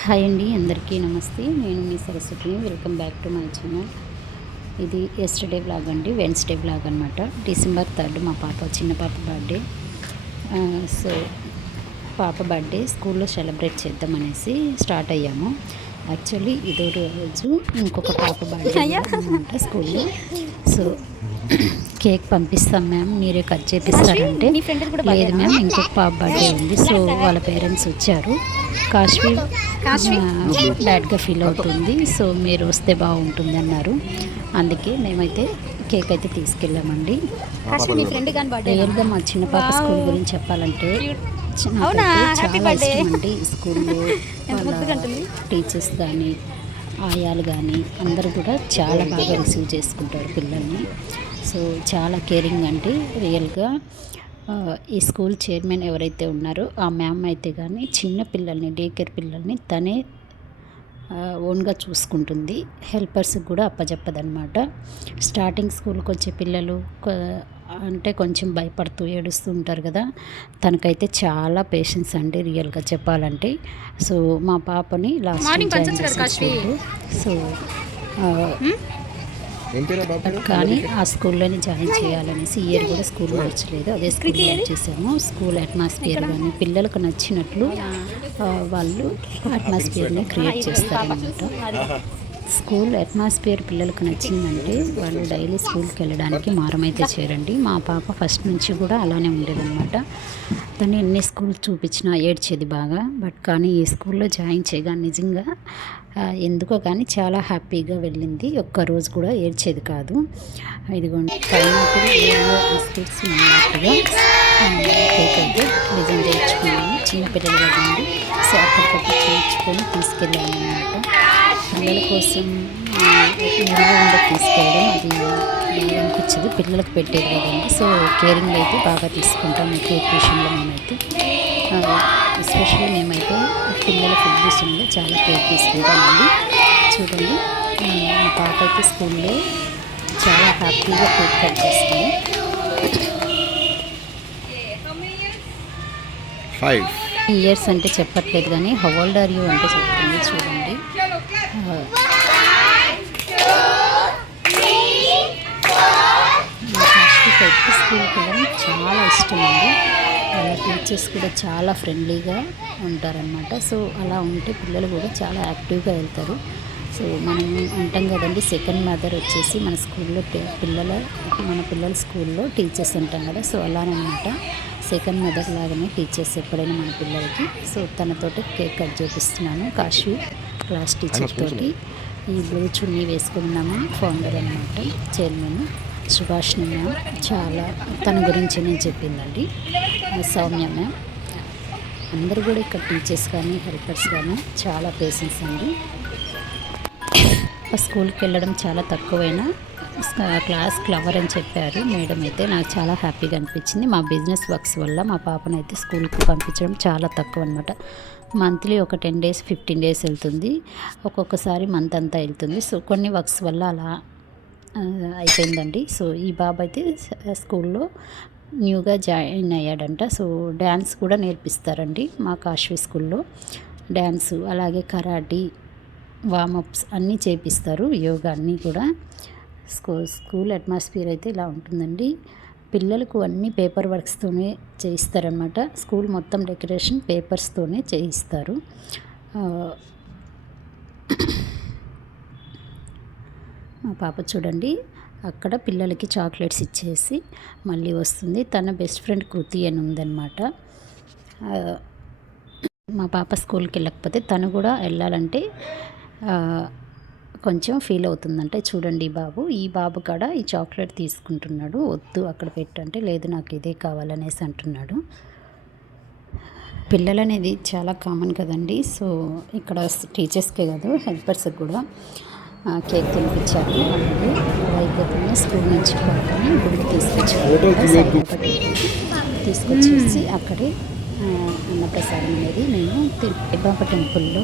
Hi అండి, అందరికీ నమస్తే. నేను మీ సరస్వతిని. Welcome back to my channel. ఇది ఎస్టర్డే వ్లాగ్ అండి, వెన్స్డే వ్లాగ్ అనమాట. డిసెంబర్ 3 మా చిన్న పాప బర్త్డే. సో పాప బర్త్డే స్కూల్లో సెలబ్రేట్ చేద్దామనేసి స్టార్ట్ అయ్యాము. యాక్చువల్లీ ఇదో రోజు ఇంకొక పాప బర్త్డే అనమాట స్కూల్లో. సో కేక్ పంపిస్తాం మ్యామ్, మీరే కట్ చేపిస్తారంటే లేదు మ్యామ్, ఇంకొక పాప బర్త్డే ఉంది. సో వాళ్ళ పేరెంట్స్ వచ్చారు. కాశ్వి బ్యాడ్గా ఫీల్ అవుతుంది, సో మీరు వస్తే బాగుంటుంది అన్నారు. అందుకే మేమైతే కేక్ అయితే తీసుకెళ్ళామండి. రియల్గా మా చిన్న పాప స్కూల్ గురించి చెప్పాలంటే చాలా ఇష్టం అండి. స్కూల్లో టీచర్స్ కానీ ఆయాలు కానీ అందరూ కూడా చాలా బాగా రిసీవ్ చేసుకుంటారు పిల్లల్ని. సో చాలా కేరింగ్ అండి రియల్గా. ఈ స్కూల్ చైర్మన్ ఎవరైతే ఉన్నారో ఆ మ్యామ్ అయితే కానీ చిన్న పిల్లల్ని, డే కేర్ పిల్లల్ని తనే ఓన్గా చూసుకుంటుంది. హెల్పర్స్కి కూడా అప్పచెప్పదనమాట. స్టార్టింగ్ స్కూల్కి వచ్చే పిల్లలు అంటే కొంచెం భయపడుతూ ఏడుస్తూ ఉంటారు కదా, తనకైతే చాలా పేషెన్స్ అండి రియల్గా చెప్పాలంటే. సో మా పాపని లాస్ట్ జాయిన్ చేసి సో కానీ ఆ స్కూల్లోనే జాయిన్ చేయాలనేసి ఇయర్ కూడా స్కూల్ మార్చలేదు, అదే స్కూల్ చేసాము. స్కూల్ అట్మాస్ఫియర్ కానీ పిల్లలకు నచ్చినట్లు వాళ్ళు అట్మాస్ఫియర్ని క్రియేట్ చేస్తారనమాట. స్కూల్ అట్మాస్ఫియర్ పిల్లలకు నచ్చిందంటే వాళ్ళు డైలీ స్కూల్కి వెళ్ళడానికి మారమైతే చేరండి. మా పాప ఫస్ట్ నుంచి కూడా అలానే ఉండేదన్నమాట. తను ఎన్ని స్కూల్ చూపించినా ఏడ్చేది బాగా. బట్ కానీ ఈ స్కూల్లో జాయిన్ చేయగా నిజంగా ఎందుకో కానీ చాలా హ్యాపీగా వెళ్ళింది. ఒక్కరోజు కూడా ఏడ్చేది కాదు. ఇదిగోండి పైనాపిల్ బిస్కెట్స్ ఉన్నట్టుగా కేక్ అయితే డిజైన్ చేయించుకున్నాను. చిన్నపిల్లలు కదండి, సో అక్కడికప్పుడు చేయించుకొని తీసుకెళ్ళాను అనమాట. పిల్లల కోసం ఉండే తీసుకెళ్ళడం అది బాగా అనిపించదు, పిల్లలకు పెట్టేది కదండి. సో కేరింగ్ అయితే బాగా తీసుకుంటాం కేక్ విషయంలో. మేమైతే ఎస్పెషల్లీ మేమైతే పిల్లల ఫుడ్ విషయంలో చాలా కేర్ తీసుకుంటామండి. చూడండి మా పాప అయితే స్కూల్లో చాలా హ్యాపీగా కేక్ కట్ చేస్తుంది. 5 years అంటే చెప్పట్లేదు కానీ హౌ ఓల్డ్ ఆర్ యూ అంటే చెప్తుంది. చూడండి కాశ్మీర్కి స్కూల్కి వెళ్ళడం చాలా ఇష్టం అండి. వాళ్ళ టీచర్స్ కూడా చాలా ఫ్రెండ్లీగా ఉంటారనమాట. సో అలా ఉంటే పిల్లలు కూడా చాలా యాక్టివ్గా వెళ్తారు. సో మనం అంటాం కదండి, సెకండ్ మదర్ వచ్చేసి మన స్కూల్లో మన పిల్లల స్కూల్లో టీచర్స్ ఉంటాం కదా. సో అలానమాట సెకండ్ మదర్ లాగానే టీచర్స్ ఎప్పుడైనా మన పిల్లలకి. సో తనతోటి కేక్ కట్ చేపిస్తున్నాను. కాశీ క్లాస్ టీచర్ తోటి. ఈ బ్లూ చున్నీ వేసుకున్నామా ఫౌండర్ అనమాట, చైర్మన్ సుభాష్ని మ్యామ్. చాలా తన గురించి నేను చెప్పిందండి. సౌమ్య మ్యామ్. అందరూ కూడా ఇక్కడ టీచర్స్ కానీ హెల్పర్స్ కానీ చాలా పేషెన్స్ అండి. స్కూల్కి వెళ్ళడం చాలా తక్కువైనా క్లాస్ క్లవర్ అని చెప్పారు మేడం అయితే. నాకు చాలా హ్యాపీగా అనిపించింది. మా బిజినెస్ వర్క్స్ వల్ల మా పాపను అయితే స్కూల్కి పంపించడం చాలా తక్కువ అనమాట. మంత్లీ ఒక 10 days 15 days వెళ్తుంది, ఒక్కొక్కసారి మంత్ అంతా వెళ్తుంది. సో కొన్ని వర్క్స్ వల్ల అలా అయిపోయిందండి. సో ఈ బాబు అయితే స్కూల్లో న్యూగా జాయిన్ అయ్యాడంట. సో డ్యాన్స్ కూడా నేర్పిస్తారండి మా కాశ్వీ స్కూల్లో. డ్యాన్సు అలాగే కరాటీ వామప్స్ అన్నీ చేపిస్తారు, యోగా అన్నీ కూడా. స్కూల్ అట్మాస్ఫియర్ అయితే ఇలా ఉంటుందండి. పిల్లలకు అన్ని పేపర్ వర్క్స్తోనే చేయిస్తారనమాట. స్కూల్ మొత్తం డెకరేషన్ పేపర్స్తోనే చేయిస్తారు. మా పాప చూడండి అక్కడ పిల్లలకి చాక్లెట్స్ ఇచ్చేసి మళ్ళీ వస్తుంది. తన బెస్ట్ ఫ్రెండ్ కృతి అని ఉందన్నమాట. మా పాప స్కూల్కి వెళ్ళకపోతే తను కూడా వెళ్ళాలంటే కొంచెం ఫీల్ అవుతుందంటే. చూడండి ఈ బాబు కాడ ఈ చాక్లెట్ తీసుకుంటున్నాడు. వద్దు అక్కడ పెట్టంటే లేదు నాకు ఇదే కావాలనేసి అంటున్నాడు. పిల్లలు అనేది చాలా కామన్ కదండి. సో ఇక్కడ టీచర్స్కే కాదు హెల్పర్స్కి కూడా కేక్ తినిపించారు. అలాగే అయిపోతుంది స్కూల్ నుంచి పక్కన గుడికి తీసుకొచ్చేసి అక్కడే అన్నప్రసాదం అనేది మేము బాబా టెంపుల్లో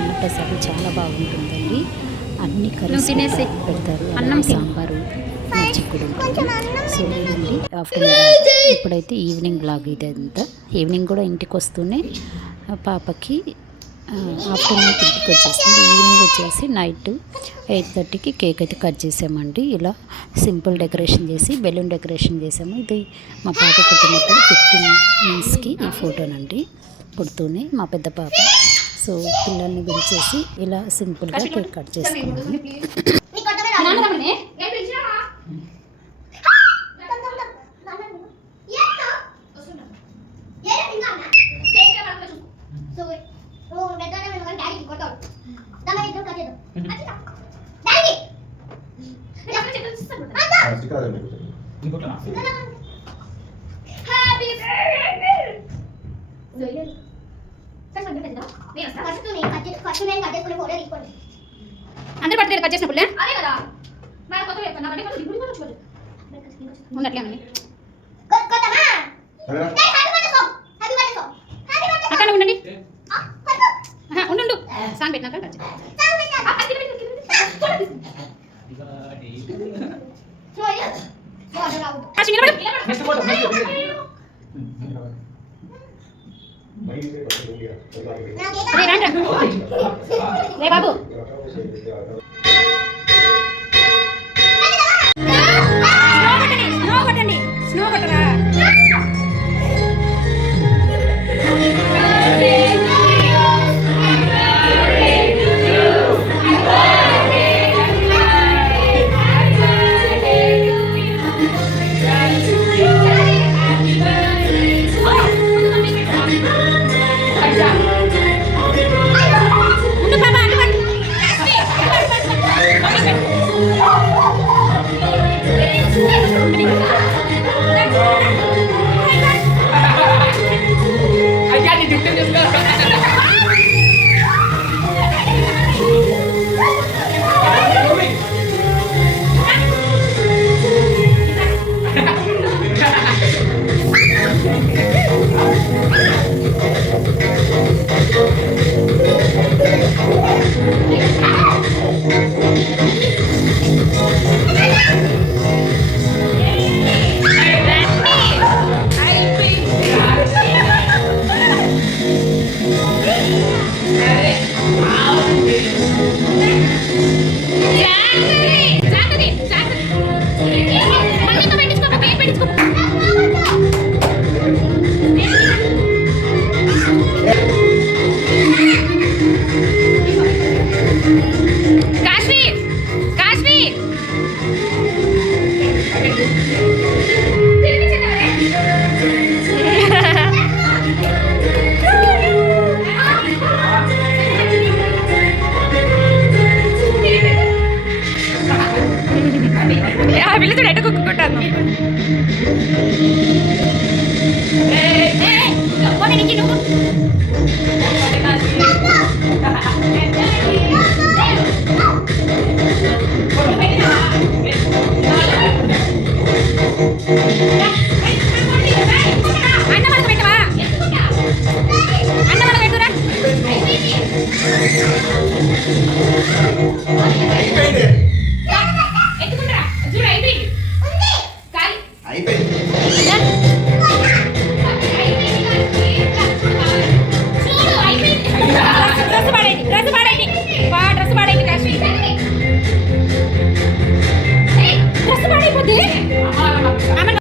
అన్నప్రసాదం చాలా బాగుంటుందండి. అన్ని కర్రీస్ పెడతారు, సాంబారు చిక్కుడు. సో ఇదండి ఆఫ్టర్నూన్. ఇప్పుడైతే ఈవినింగ్ బ్లాగ్ ఇదంతా. ఈవినింగ్ కూడా ఇంటికి వస్తూనే పాపకి ఆఫ్టర్నూన్ ఇంటికి వచ్చేసింది. ఈవినింగ్ వచ్చేసి నైట్ 8:30కి కేక్ అయితే కట్ చేసామండి. ఇలా సింపుల్ డెకరేషన్ చేసి బెలూన్ డెకరేషన్ చేసాము. ఇది మా పాప పుట్టినప్పుడు 15 మంత్స్కి ఈ ఫోటోనండి. పుడుతూనే మా పెద్ద పాప. సో పిల్లల్ని పిలిచేసి ఇలా సింపుల్గా కేక్ కట్ చేసుకున్నాము. అందరు బర్త్డే కట్ చేసినప్పుడు ఉన్నట్లేమండి అక్కడ ఉండండి. ఉండు సాంగ్ పెట్టినాక రే బాబు స్నో కొట్టండి స్నో కొట్టరా పిల్లలు ఎట్ట కుక్కుంటాను అన్నమాట పెట్టవా అన్నమాట పెట్టురా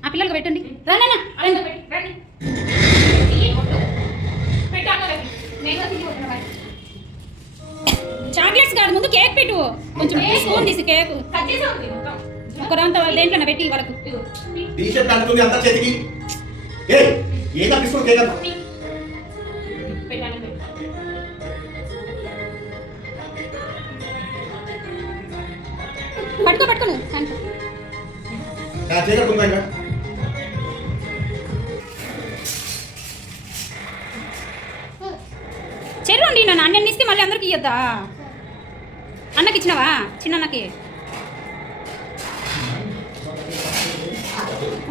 ఆ పిల్లలకు పెట్టండి చాక్లెట్స్ కాదు ముందు కేక్ పెట్టు కొంచెం స్పూన్ తీసి కేక్ ఒకరంతా దేంట్లో పెట్టి వాళ్ళకు టీషర్ట్ అంటుంది అంతా చేతికి ఏయ్ ఏదా బిస్కెట్ కేక్ అంతా పట్టుకోను నా చేతికి ఉందా చెరుండి నన్ను అన్నీ ఇస్తే మళ్ళీ అందరికి ఇయ్యద్దా అన్నకి ఇచ్చినావా చిన్న అన్నకి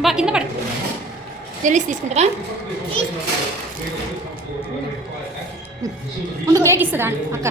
బా కింద పడు జెల్లీస్ తీసుకుంటారా ముందు కేక్ ఇస్తుందా అక్క